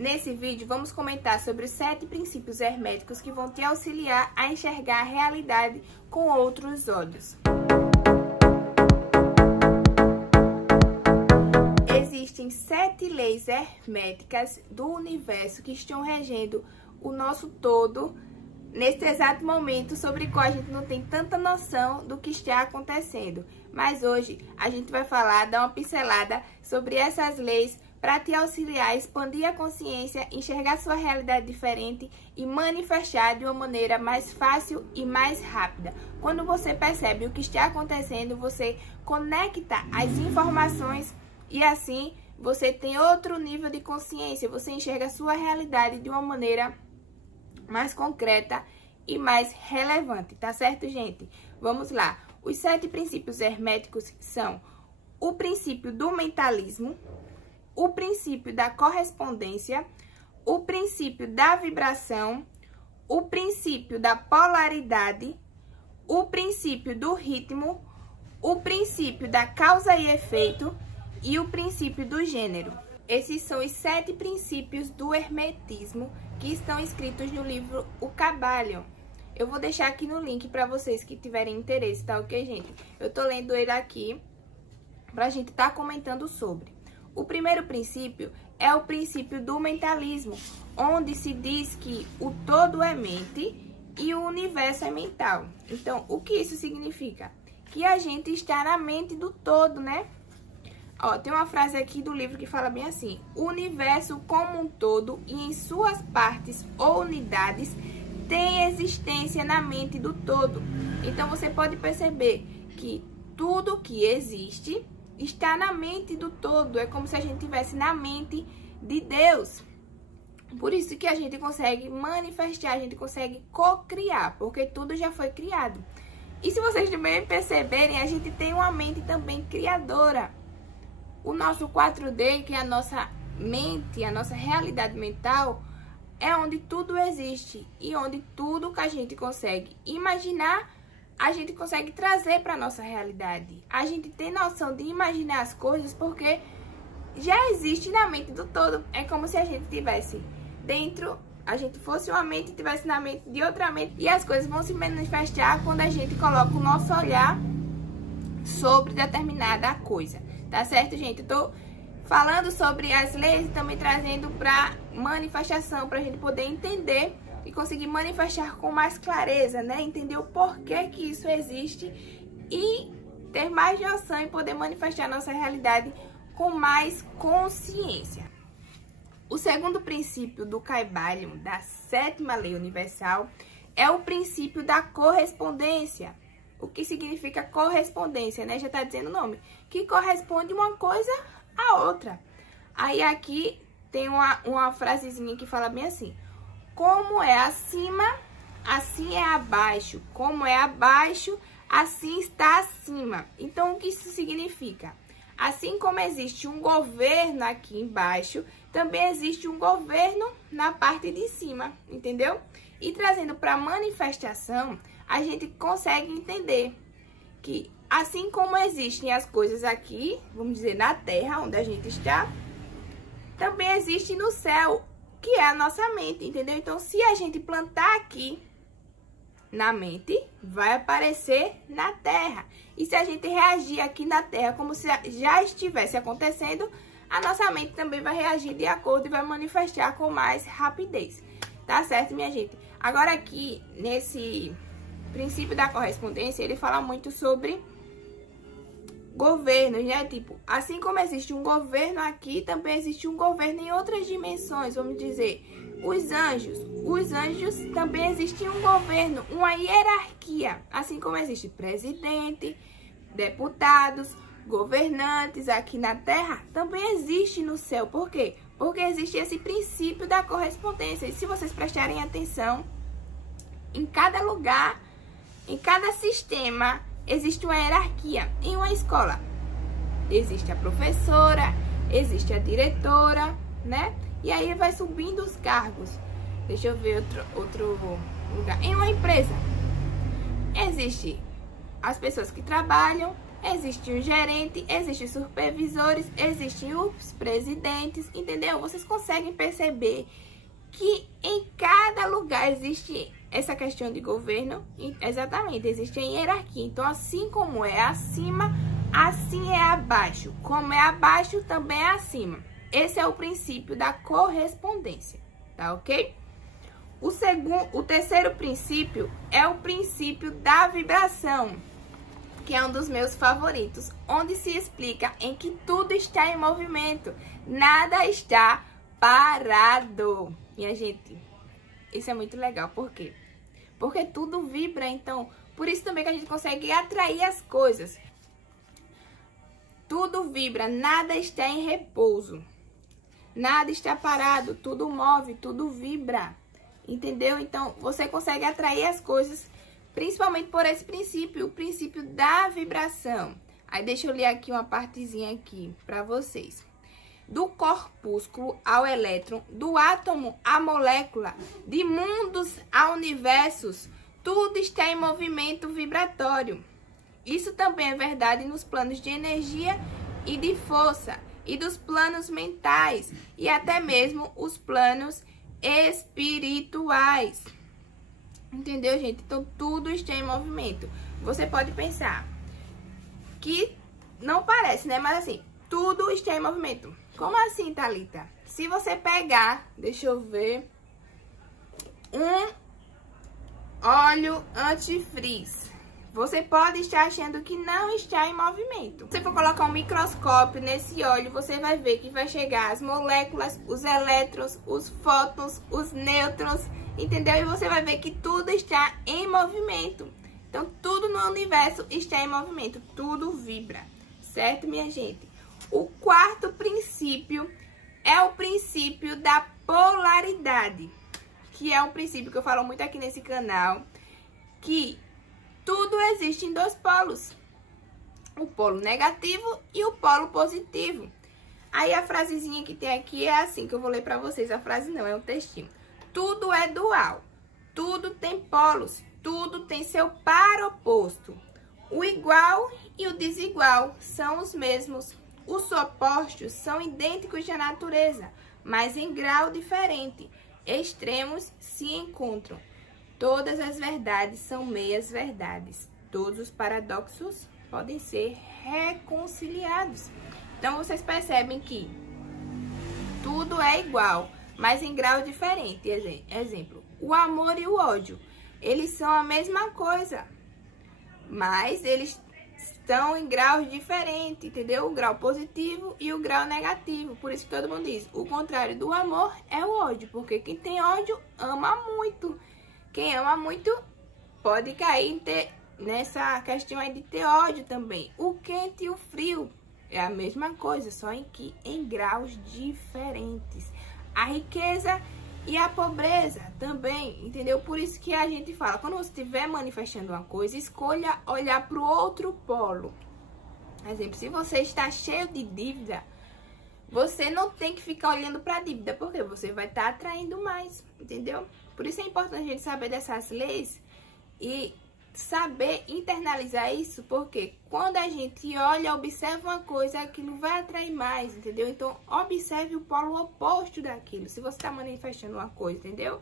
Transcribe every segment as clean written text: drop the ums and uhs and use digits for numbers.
Nesse vídeo, vamos comentar sobre os 7 princípios herméticos que vão te auxiliar a enxergar a realidade com outros olhos. Existem 7 leis herméticas do universo que estão regendo o nosso todo neste exato momento, sobre o qual a gente não tem tanta noção do que está acontecendo. Mas hoje a gente vai dar uma pincelada sobre essas leis para te auxiliar a expandir a consciência, enxergar sua realidade diferente e manifestar de uma maneira mais fácil e mais rápida. Quando você percebe o que está acontecendo, você conecta as informações e assim você tem outro nível de consciência, você enxerga a sua realidade de uma maneira mais concreta e mais relevante, tá certo, gente? Vamos lá. Os 7 princípios herméticos são o princípio do mentalismo, o princípio da correspondência, o princípio da vibração, o princípio da polaridade, o princípio do ritmo, o princípio da causa e efeito e o princípio do gênero. Esses são os 7 princípios do hermetismo que estão escritos no livro O Kybalion. Eu vou deixar aqui no link para vocês que tiverem interesse, tá ok, gente? Eu tô lendo ele aqui pra gente estar comentando sobre. O primeiro princípio é o princípio do mentalismo, onde se diz que o todo é mente e o universo é mental. Então, o que isso significa? Que a gente está na mente do todo, né? Ó, tem uma frase aqui do livro que fala bem assim: o universo como um todo e em suas partes ou unidades tem existência na mente do todo. Então, você pode perceber que tudo que existe está na mente do todo. É como se a gente estivesse na mente de Deus. Por isso que a gente consegue manifestar, a gente consegue co-criar, porque tudo já foi criado. E se vocês também perceberem, a gente tem uma mente também criadora. O nosso 4D, que é a nossa mente, a nossa realidade mental, é onde tudo existe e onde tudo que a gente consegue imaginar, a gente consegue trazer para nossa realidade. A gente tem noção de imaginar as coisas porque já existe na mente do todo. É como se a gente tivesse dentro, a gente fosse uma mente e tivesse na mente de outra mente. E as coisas vão se manifestar quando a gente coloca o nosso olhar sobre determinada coisa. Tá certo, gente? Eu tô falando sobre as leis e também trazendo para manifestação, para a gente poder entender e conseguir manifestar com mais clareza, né? Entender o porquê que isso existe e ter mais noção e poder manifestar nossa realidade com mais consciência. O segundo princípio do Kybalion, da 7ª lei universal, é o princípio da correspondência. O que significa correspondência, né? Já tá dizendo o nome. Que corresponde uma coisa à outra. Aí aqui tem uma frasezinha que fala bem assim: como é acima, assim é abaixo. Como é abaixo, assim está acima. Então, o que isso significa? Assim como existe um governo aqui embaixo, também existe um governo na parte de cima, entendeu? E trazendo para manifestação, a gente consegue entender que assim como existem as coisas aqui, vamos dizer, na Terra, onde a gente está, também existe no céu, que é a nossa mente, entendeu? Então, se a gente plantar aqui na mente, vai aparecer na Terra. E se a gente reagir aqui na Terra como se já estivesse acontecendo, a nossa mente também vai reagir de acordo e vai manifestar com mais rapidez. Tá certo, minha gente? Agora aqui, nesse princípio da correspondência, ele fala muito sobre governos, né? Tipo, assim como existe um governo aqui, também existe um governo em outras dimensões, vamos dizer, os anjos. Os anjos também existe um governo, uma hierarquia, assim como existe presidente, deputados, governantes aqui na Terra, também existe no céu. Por quê? Porque existe esse princípio da correspondência. E se vocês prestarem atenção, em cada lugar, em cada sistema, existe uma hierarquia. Em uma escola, existe a professora, existe a diretora, né? E aí vai subindo os cargos. Deixa eu ver outro lugar. Em uma empresa, existe as pessoas que trabalham, existe o gerente, existem os supervisores, existem os presidentes, entendeu? Vocês conseguem perceber que em cada lugar existe essa questão de governo, exatamente, existe a hierarquia. Então, assim como é acima, assim é abaixo. Como é abaixo, também é acima. Esse é o princípio da correspondência, tá ok? O terceiro princípio é o princípio da vibração, que é um dos meus favoritos, onde se explica em que tudo está em movimento, nada está parado. Minha gente, isso é muito legal. Por quê? Porque tudo vibra, então, por isso também que a gente consegue atrair as coisas. Tudo vibra, nada está em repouso, nada está parado, tudo move, tudo vibra, entendeu? Então, você consegue atrair as coisas, principalmente por esse princípio, o princípio da vibração. Aí, deixa eu ler aqui uma partezinha aqui para vocês. Do corpúsculo ao elétron, do átomo à molécula, de mundos a universos, tudo está em movimento vibratório. Isso também é verdade nos planos de energia e de força, e dos planos mentais, e até mesmo os planos espirituais. Entendeu, gente? Então, tudo está em movimento. Você pode pensar que não parece, né? Mas assim, tudo está em movimento. Como assim, Thalita? Se você pegar, deixa eu ver, um óleo antifreeze, você pode estar achando que não está em movimento. Se você for colocar um microscópio nesse óleo, você vai ver que vai chegar as moléculas, os elétrons, os fótons, os nêutrons, entendeu? E você vai ver que tudo está em movimento. Então, tudo no universo está em movimento, tudo vibra, certo, minha gente? O quarto princípio é o princípio da polaridade, que é um princípio que eu falo muito aqui nesse canal, que tudo existe em dois polos, o polo negativo e o polo positivo. Aí a frasezinha que tem aqui é assim, que eu vou ler pra vocês, a frase não, é um textinho. Tudo é dual, tudo tem polos, tudo tem seu par oposto. O igual e o desigual são os mesmos. Os opostos são idênticos de natureza, mas em grau diferente. Extremos se encontram. Todas as verdades são meias verdades. Todos os paradoxos podem ser reconciliados. Então, vocês percebem que tudo é igual, mas em grau diferente. Exemplo, o amor e o ódio, eles são a mesma coisa, mas eles estão em graus diferentes, entendeu? O grau positivo e o grau negativo. Por isso que todo mundo diz, o contrário do amor é o ódio, porque quem tem ódio ama muito. Quem ama muito pode cair nessa questão aí de ter ódio também. O quente e o frio é a mesma coisa, só em graus diferentes. A riqueza e a pobreza também, entendeu? Por isso que a gente fala, quando você estiver manifestando uma coisa, escolha olhar para o outro polo. Por exemplo, se você está cheio de dívida, você não tem que ficar olhando para a dívida, porque você vai estar atraindo mais, entendeu? Por isso é importante a gente saber dessas leis e saber internalizar isso, porque quando a gente olha, observa uma coisa, aquilo vai atrair mais, entendeu? Então, observe o polo oposto daquilo, se você está manifestando uma coisa, entendeu?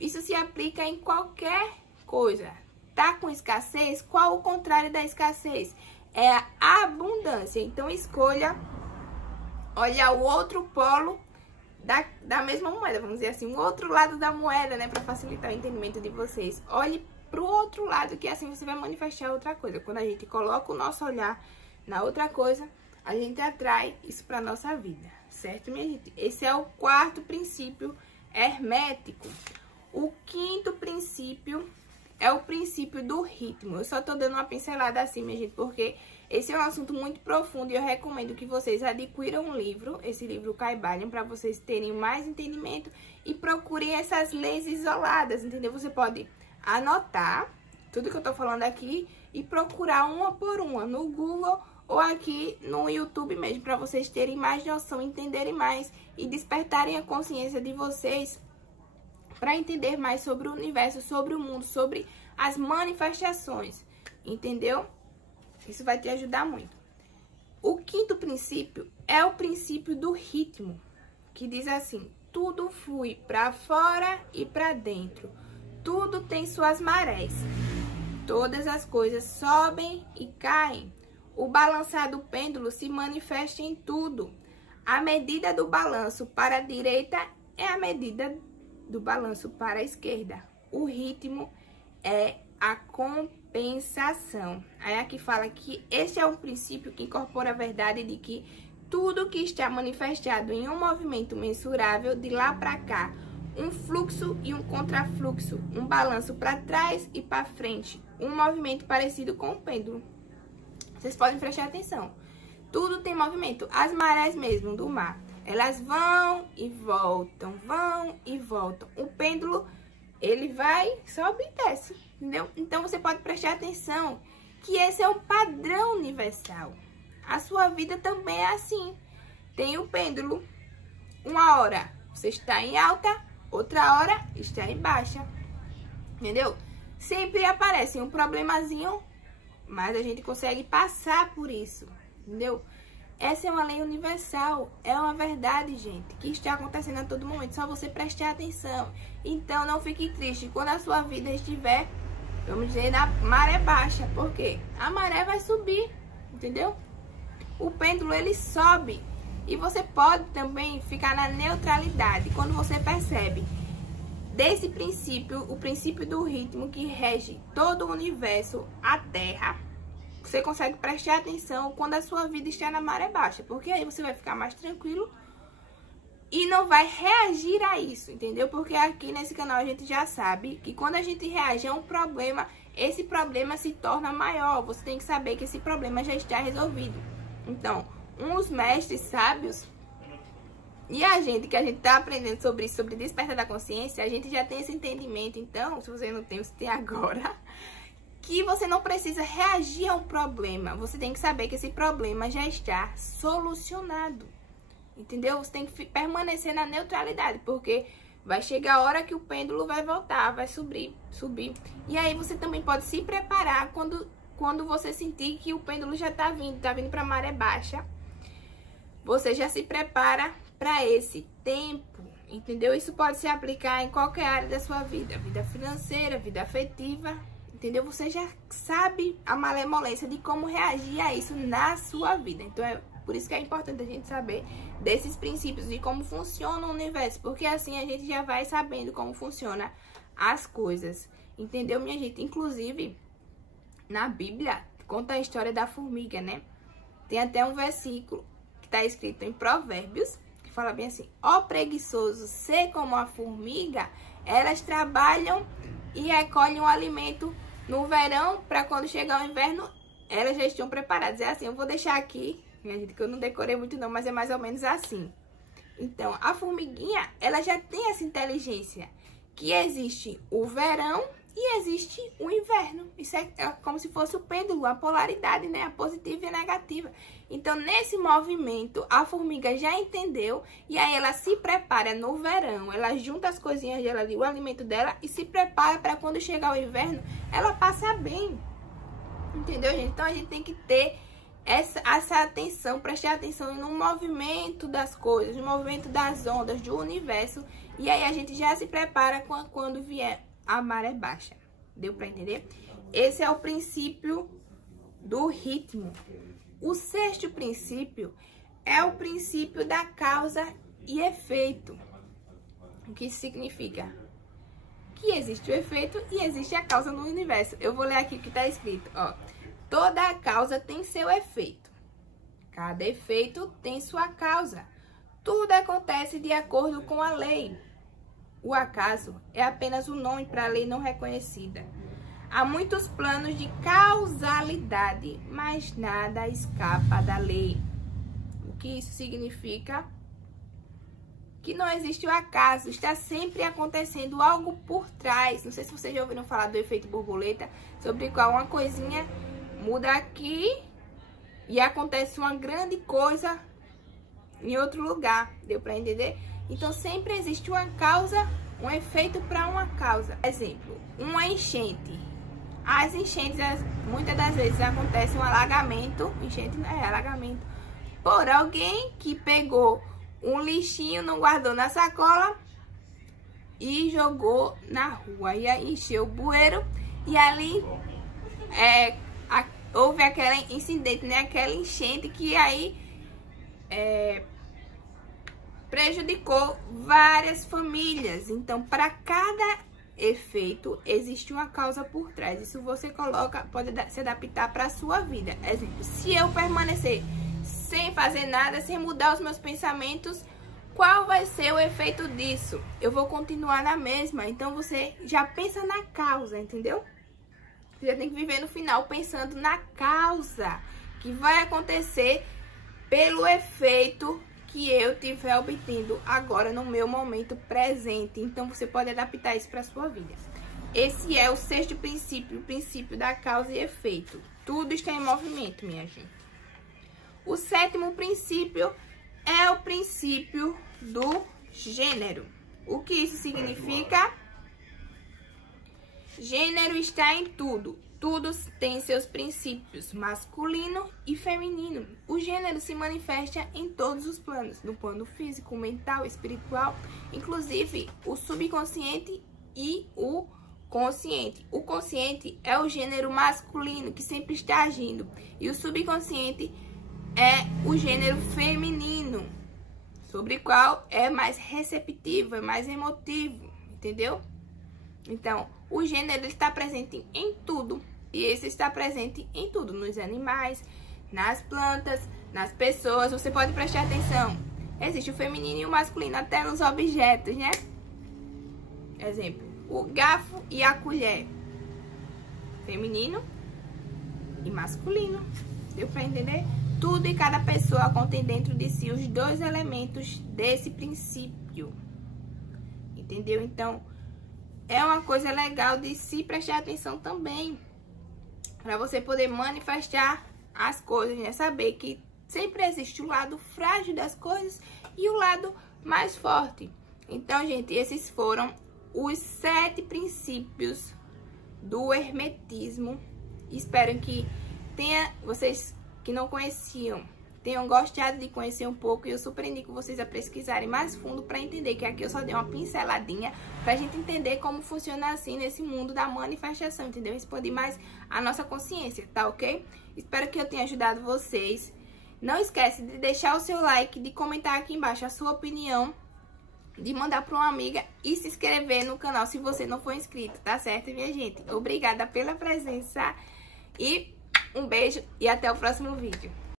Isso se aplica em qualquer coisa. Tá com escassez? Qual o contrário da escassez? É a abundância. Então, escolha olhar o outro polo da mesma moeda, vamos dizer assim, o outro lado da moeda, né, para facilitar o entendimento de vocês. Olhe pro outro lado, que assim você vai manifestar outra coisa. Quando a gente coloca o nosso olhar na outra coisa, a gente atrai isso para nossa vida, certo, minha gente? Esse é o quarto princípio hermético. O quinto princípio é o princípio do ritmo. Eu só tô dando uma pincelada assim, minha gente, porque esse é um assunto muito profundo e eu recomendo que vocês adquiram um livro, esse livro Kybalion, para vocês terem mais entendimento e procurem essas leis isoladas, entendeu? Você pode anotar tudo que eu tô falando aqui e procurar uma por uma no Google ou aqui no YouTube mesmo, para vocês terem mais noção, entenderem mais e despertarem a consciência de vocês para entender mais sobre o universo, sobre o mundo, sobre as manifestações, entendeu? Isso vai te ajudar muito. O quinto princípio é o princípio do ritmo, que diz assim: tudo flui para fora e para dentro. Tudo tem suas marés. Todas as coisas sobem e caem. O balançar do pêndulo se manifesta em tudo. A medida do balanço para a direita é a medida do balanço para a esquerda. O ritmo é a compensação. Aí aqui fala que esse é um princípio que incorpora a verdade de que tudo que está manifestado em um movimento mensurável de lá para cá, um fluxo e um contrafluxo, um balanço para trás e para frente, um movimento parecido com o pêndulo. Vocês podem prestar atenção. Tudo tem movimento. As marés mesmo do mar, elas vão e voltam, vão e voltam. O pêndulo, ele vai, sobe e desce, entendeu? Então, você pode prestar atenção que esse é um padrão universal. A sua vida também é assim. Tem o pêndulo. Uma hora você está em alta, outra hora está em baixa. Entendeu? Sempre aparece um problemazinho, mas a gente consegue passar por isso. Entendeu? Essa é uma lei universal. É uma verdade, gente, que está acontecendo a todo momento. Só você prestar atenção. Então, não fique triste quando a sua vida estiver, vamos dizer, na maré baixa. Por quê? A maré vai subir. Entendeu? O pêndulo, ele sobe. E você pode também ficar na neutralidade quando você percebe desse princípio, o princípio do ritmo que rege todo o universo, a Terra. Você consegue prestar atenção quando a sua vida está na maré baixa, porque aí você vai ficar mais tranquilo e não vai reagir a isso, entendeu? Porque aqui nesse canal a gente já sabe que quando a gente reage a um problema, esse problema se torna maior. Você tem que saber que esse problema já está resolvido. Então, uns mestres sábios e a gente tá aprendendo sobre isso, sobre despertar da consciência, a gente já tem esse entendimento. Então, se você não tem, você tem agora, que você não precisa reagir a um problema. Você tem que saber que esse problema já está solucionado. Entendeu? Você tem que permanecer na neutralidade, porque vai chegar a hora que o pêndulo vai voltar, vai subir. E aí você também pode se preparar quando você sentir que o pêndulo já tá vindo para maré baixa. Você já se prepara para esse tempo, entendeu? Isso pode se aplicar em qualquer área da sua vida, vida financeira, vida afetiva, entendeu? Você já sabe a malemolência de como reagir a isso na sua vida. Então, é por isso que é importante a gente saber desses princípios de como funciona o universo, porque assim a gente já vai sabendo como funciona as coisas, entendeu, minha gente? Inclusive, na Bíblia, conta a história da formiga, né? Tem até um versículo que está escrito em Provérbios, que fala bem assim: ó preguiçoso, ser como a formiga, elas trabalham e recolhem o alimento no verão, para quando chegar o inverno, elas já estão preparadas. É assim, eu vou deixar aqui, minha gente, que eu não decorei muito não, mas é mais ou menos assim. Então, a formiguinha, ela já tem essa inteligência, que existe o verão e existe o inverno. Isso é como se fosse o pêndulo, a polaridade, né? A positiva e a negativa. Então, nesse movimento, a formiga já entendeu. E aí, ela se prepara no verão. Ela junta as coisinhas dela ali, o alimento dela, e se prepara para quando chegar o inverno, ela passar bem. Entendeu, gente? Então, a gente tem que ter essa atenção, prestar atenção no movimento das coisas, no movimento das ondas, do universo. E aí, a gente já se prepara quando vier a maré baixa. Deu para entender? Esse é o princípio do ritmo. O sexto princípio é o princípio da causa e efeito. O que significa? Que existe o efeito e existe a causa no universo. Eu vou ler aqui o que está escrito, ó. Toda a causa tem seu efeito. Cada efeito tem sua causa. Tudo acontece de acordo com a lei. O acaso é apenas um nome para a lei não reconhecida. Há muitos planos de causalidade, mas nada escapa da lei. O que isso significa? Que não existe o acaso, está sempre acontecendo algo por trás. Não sei se vocês já ouviram falar do efeito borboleta, sobre o qual uma coisinha muda aqui e acontece uma grande coisa em outro lugar. Deu para entender? Então, sempre existe uma causa, um efeito para uma causa. Exemplo, uma enchente. As enchentes, muitas das vezes acontece um alagamento, enchente não é alagamento, por alguém que pegou um lixinho, não guardou na sacola e jogou na rua. E aí encheu o bueiro e ali houve aquele incidente, né? Aquela enchente que aí prejudicou várias famílias. Então, para cada efeito existe uma causa por trás. Isso você pode se adaptar para a sua vida. Exemplo, se eu permanecer sem fazer nada, sem mudar os meus pensamentos, qual vai ser o efeito disso? Eu vou continuar na mesma. Então você já pensa na causa, entendeu? Você já tem que viver no final pensando na causa que vai acontecer pelo efeito que eu estiver obtendo agora no meu momento presente. Então você pode adaptar isso para a sua vida. Esse é o sexto princípio, o princípio da causa e efeito. Tudo está em movimento, minha gente. O sétimo princípio é o princípio do gênero. O que isso significa? Gênero está em tudo. Tudo tem seus princípios, masculino e feminino. O gênero se manifesta em todos os planos, no plano físico, mental, espiritual, inclusive o subconsciente e o consciente. O consciente é o gênero masculino que sempre está agindo, e o subconsciente é o gênero feminino, sobre o qual é mais receptivo, é mais emotivo, entendeu? Então, o gênero está presente em tudo. E esse está presente em tudo, nos animais, nas plantas, nas pessoas. Você pode prestar atenção. Existe o feminino e o masculino até nos objetos, né? Exemplo, o garfo e a colher. Feminino e masculino. Deu para entender? Tudo e cada pessoa contém dentro de si os dois elementos desse princípio. Entendeu? Então, é uma coisa legal de se prestar atenção também, para você poder manifestar as coisas, né? Saber que sempre existe o lado frágil das coisas e o lado mais forte. Então, gente, esses foram os 7 princípios do hermetismo. Espero que vocês que não conheciam tenham gostado de conhecer um pouco, e eu super indico vocês a pesquisarem mais fundo para entender, que aqui eu só dei uma pinceladinha pra gente entender como funciona assim nesse mundo da manifestação, entendeu? Expandir mais a nossa consciência, tá ok? Espero que eu tenha ajudado vocês. Não esquece de deixar o seu like, de comentar aqui embaixo a sua opinião, de mandar para uma amiga e se inscrever no canal se você não for inscrito, tá certo, minha gente? Obrigada pela presença e um beijo e até o próximo vídeo.